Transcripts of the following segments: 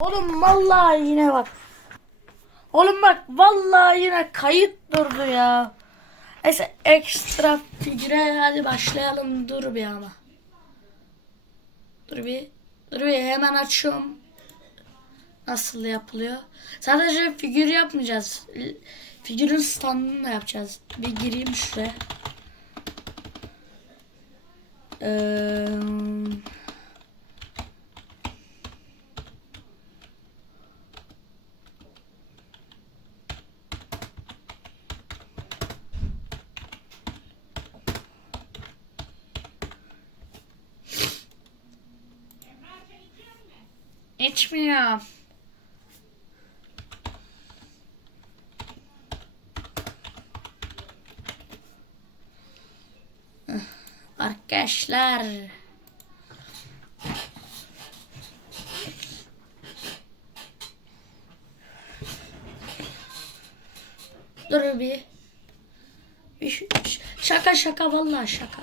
Oğlum vallahi yine bak. Oğlum bak vallahi yine kayıt durdu ya. Neyse ekstra figüre hadi başlayalım dur bir ama. Dur bir. Dur bir hemen açıyorum. Nasıl yapılıyor? Sadece figür yapmayacağız. Figürün standını da yapacağız. Bir gireyim şuraya. Eee... İçmiyorum. Arkadaşlar. Dur bir. bir şaka şaka vallahi şaka.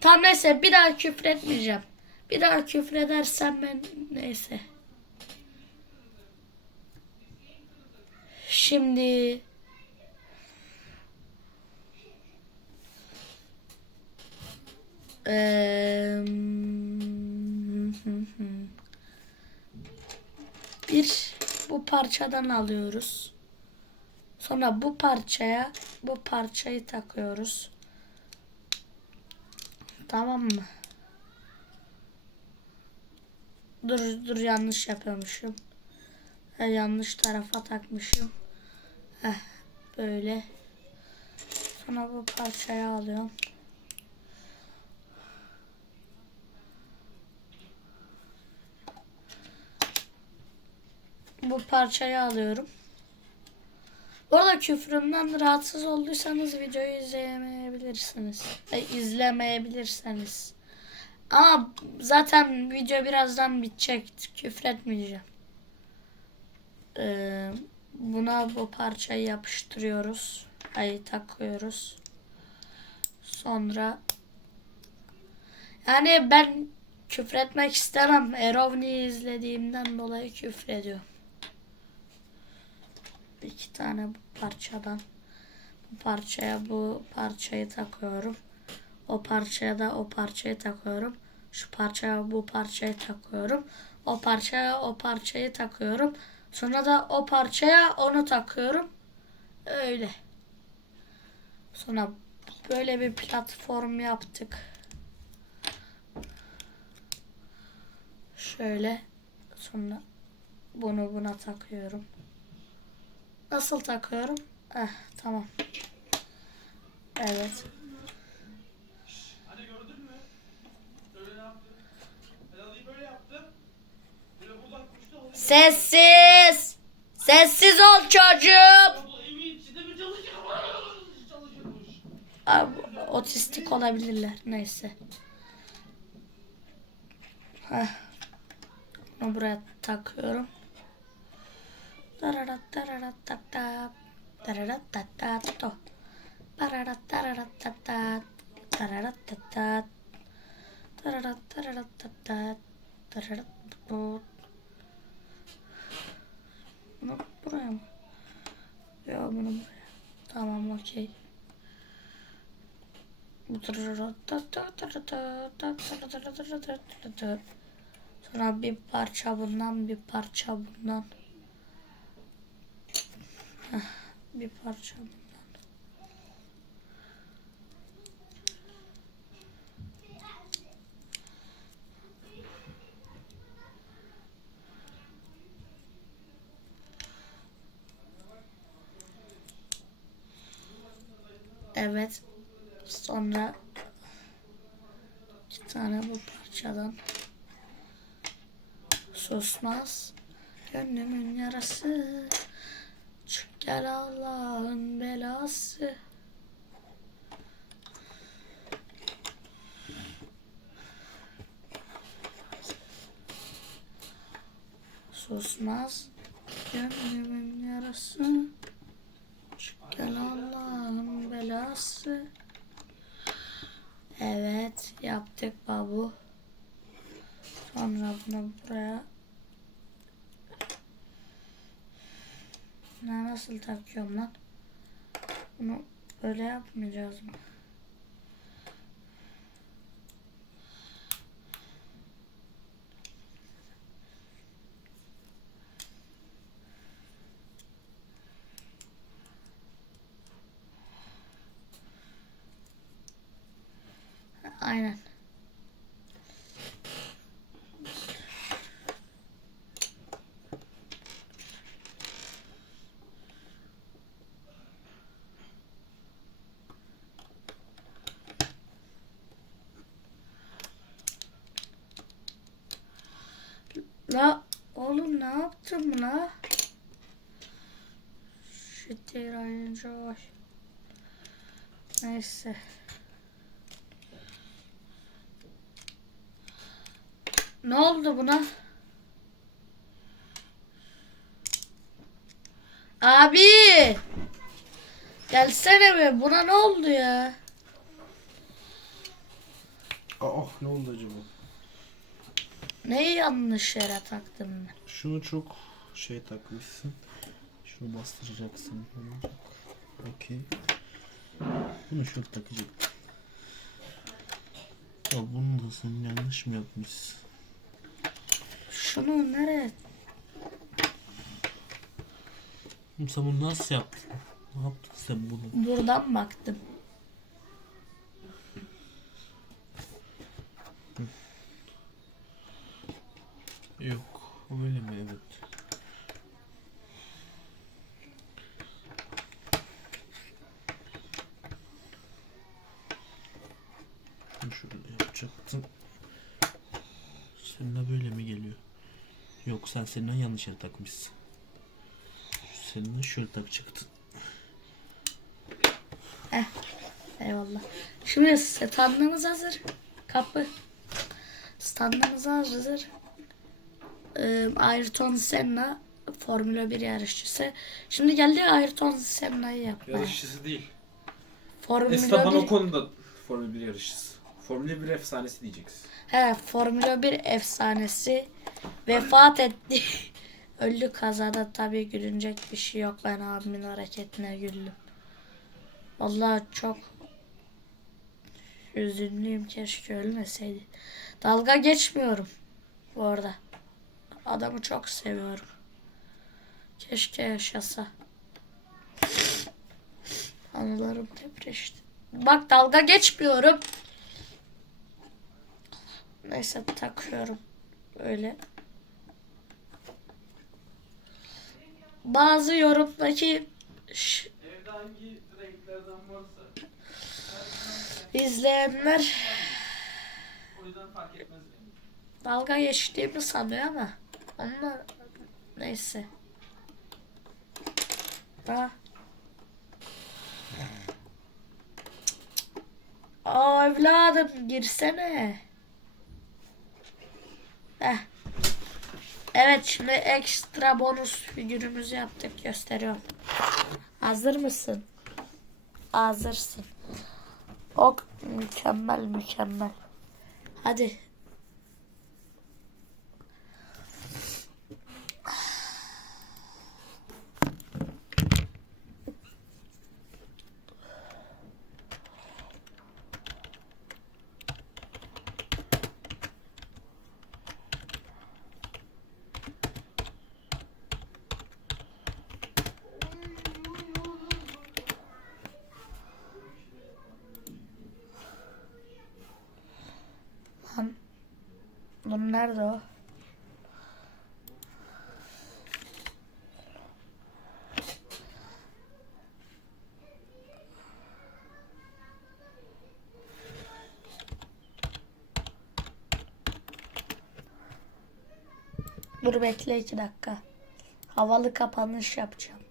Tamam neyse bir daha küfür etmeyeceğim. Bir daha küfür edersem ben neyse. Şimdi Eee, bir bu parçadan alıyoruz. Sonra bu parçaya bu parçayı takıyoruz. Tamam mı? Dur dur yanlış yapıyormuşum. Ha, yanlış tarafa takmışım. Heh, böyle. Sonra bu parçayı alıyorum. Bu parçayı alıyorum. Orada küfrümden rahatsız olduysanız videoyu izleyemeyebilirsiniz. E, izlemeyebilirseniz. Ama zaten video birazdan bitecek. Küfretmeyeceğim. Ee, buna bu parçayı yapıştırıyoruz. Ay takıyoruz. Sonra yani ben küfretmek istemem. Erovni'yi izlediğimden dolayı küfrediyorum. İki tane bu parçadan. Bu parçaya bu parçayı takıyorum. O parçaya da o parçayı takıyorum. Şu parçaya bu parçayı takıyorum. O parçaya o parçayı takıyorum. Sonra da o parçaya onu takıyorum. Öyle. Sonra böyle bir platform yaptık. Şöyle. Sonra bunu buna takıyorum. Nasıl takıyorum? Eh tamam. Evet. Hani gördün mü? Öyle yaptı. Pedalıyı böyle yaptı. Böyle buradan kuştu. Onu Sessiz. Sessiz ol çocuğum. Abi, otistik olabilirler. Neyse. Heh. Bunu buraya takıyorum. Tararat tararat tata. Tararat tata to. Tararat tararat tata. Tararat tata. Tararat tararat tata. Tararat to. Bunu buraya mı? Buraya. Tamam okey. Sonra bir parça bundan, bir parça bundan. Bir parça bundan. Evet. Sonra iki tane bu parçadan susmaz. Gönlümün yarası. Çık gel Allah'ın belası. Susmaz. Gönlümün yarası. Çık gel Allah'ın belası. Evet yaptık babu. Sonra bunu buraya Nasıl takıyorum lan? Bunu böyle yapmayacağız mı? Aynen. La oğlum ne yaptın la? Shit enjoy. Neyse. Ne oldu buna? Abi! Gelsene be. Buna ne oldu ya? Aa ne oldu acaba? Neyi yanlış yere taktım ben? Şunu çok şey takmışsın. Şunu bastıracaksın. Okey. Bunu şöyle takacaktım. Ya bunu da sen yanlış mı yapmışsın? Şunu nereye? Oğlum Sen bunu nasıl yaptın? Ne yaptın sen bunu? Buradan baktım. Yok. Öyle mi? Evet. Şunu Şöyle yapacaktım. Seninle böyle mi geliyor? Yok sen seninle yanlış yere takmışsın. Seninle şöyle takacaktın. Eyvallah. Şimdi standımız hazır. Kapı. Standımız hazır. Ee, Ayrton Senna Formula 1 yarışçısı. Şimdi geldi Ayrton Senna'yı yapmaya. Yarışçısı değil. Formula Esteban 1, Ocon da Formula 1 yarışçısı. Formula 1 efsanesi diyeceksin. he, Formula 1 efsanesi vefat etti. Öldü kazada tabii gülünecek bir şey yok. Ben abimin hareketine güldüm. Vallahi çok üzünlüyüm keşke ölmeseydi. Dalga geçmiyorum bu arada. Adamı çok seviyorum. Keşke yaşasa. Anılarım depreşti. Bak dalga geçmiyorum. Neyse takıyorum. Öyle. Bazı yorumdaki izleyenler dalga geçtiğimi sanıyor ama onlar neyse. Ha. Aa evladım girsene. Heh. Evet şimdi ekstra bonus figürümüzü yaptık gösteriyorum. Hazır mısın? Hazırsın. Ok mükemmel mükemmel. Hadi Lan. Lan nerede o? Dur bekle iki dakika. Havalı kapanış yapacağım.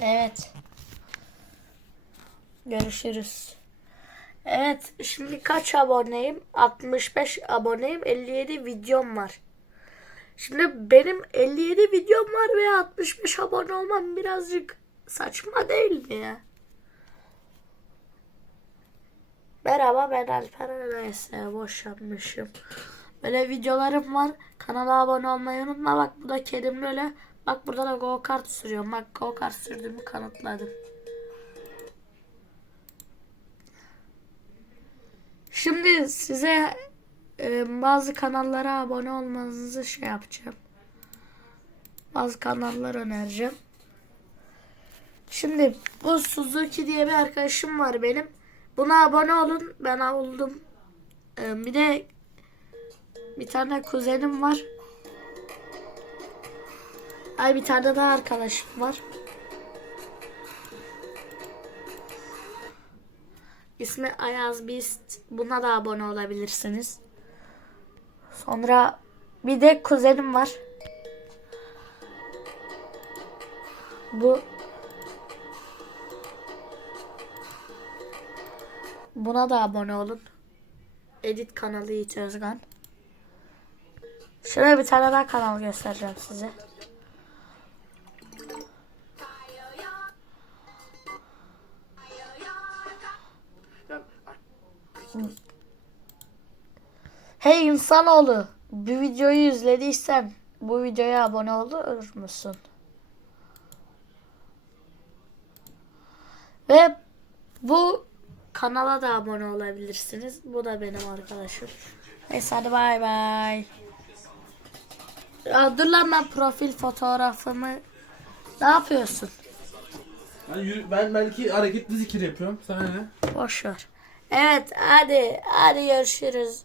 Evet. Görüşürüz. Evet, şimdi kaç aboneyim? 65 aboneyim, 57 videom var. Şimdi benim 57 videom var ve 65 abone olmam birazcık saçma değil mi ya? Merhaba ben Alper Neyse boş yapmışım. Böyle videolarım var. Kanala abone olmayı unutma. Bak bu da kedim böyle. Bak burada da go kart sürüyorum. Bak go kart sürdüğümü kanıtladım. Şimdi size e, bazı kanallara abone olmanızı şey yapacağım. Bazı kanallar önereceğim. Şimdi bu Suzuki diye bir arkadaşım var benim. Buna abone olun. Ben oldum. E, bir de bir tane kuzenim var. Ay bir tane daha arkadaşım var. İsmi Ayaz Beast. Buna da abone olabilirsiniz. Sonra bir de kuzenim var. Bu Buna da abone olun. Edit kanalı Yiğit Özgan. Şöyle bir tane daha kanal göstereceğim size. Hey insanoğlu, bu videoyu izlediysen bu videoya abone olur musun? Ve bu kanala da abone olabilirsiniz. Bu da benim arkadaşım. Neyse hadi bay bay. Ya dur lan ben profil fotoğrafımı ne yapıyorsun? Ben, yürü, ben belki hareketli zikir yapıyorum. Sana ne? Boş ver. Evet hadi hadi görüşürüz.